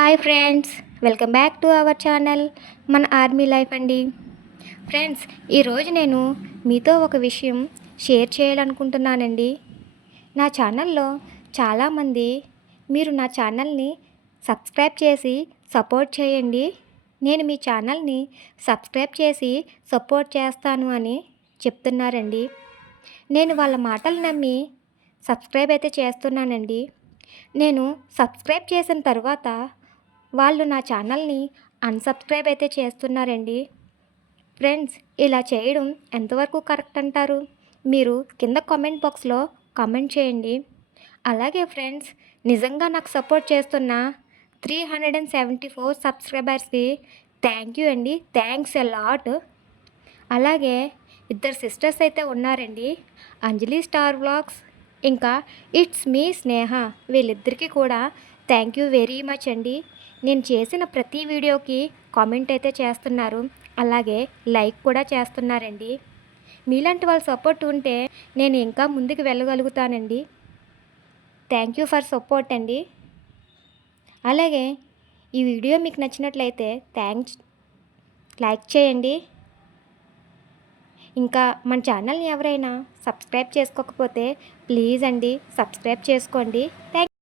Hi friends, welcome back to our channel మన army life అండి. Friends, ఈరోజు నేను మీతో ఒక విషయం షేర్ చేయాలనుకుంటున్నానండి. నా ఛానల్లో చాలామంది మీరు నా ఛానల్ని సబ్స్క్రైబ్ చేసి సపోర్ట్ చేయండి, నేను మీ ఛానల్ని సబ్స్క్రైబ్ చేసి సపోర్ట్ చేస్తాను అని చెప్తున్నారండి. నేను వాళ్ళ మాటలు నమ్మి సబ్స్క్రైబ్ అయితే చేస్తున్నానండి. నేను సబ్స్క్రైబ్ చేసిన తర్వాత వాళ్ళు నా ఛానల్ని అన్సబ్స్క్రైబ్ అయితే చేస్తున్నారండి. ఫ్రెండ్స్, ఇలా చేయడం ఎంతవరకు కరెక్ట్ అంటారు? మీరు కింద కామెంట్ బాక్స్లో కామెంట్ చేయండి. అలాగే ఫ్రెండ్స్, నిజంగా నాకు సపోర్ట్ చేస్తున్న 374 సబ్స్క్రైబర్స్కి థ్యాంక్ యూ అండి. Thanks a lot. అలాగే ఇద్దరు సిస్టర్స్ అయితే ఉన్నారండి, అంజలి స్టార్ వ్లాగ్స్, ఇంకా ఇట్స్ మీ స్నేహ. వీళ్ళిద్దరికీ కూడా థ్యాంక్ యూ వెరీ మచ్ అండి. నేను చేసిన ప్రతి వీడియోకి కామెంట్ అయితే చేస్తున్నారు, అలాగే లైక్ కూడా చేస్తున్నారండి. మీలాంటి వాళ్ళ సపోర్ట్ ఉంటే నేను ఇంకా ముందుకు వెళ్ళగలుగుతానండి. థ్యాంక్ యూ ఫర్ సపోర్ట్ అండి. అలాగే ఈ వీడియో మీకు నచ్చినట్లయితే లైక్ చేయండి. ఇంకా మన ఛానల్ని ఎవరైనా సబ్స్క్రైబ్ చేసుకోకపోతే ప్లీజ్ అండి సబ్స్క్రైబ్ చేసుకోండి. థ్యాంక్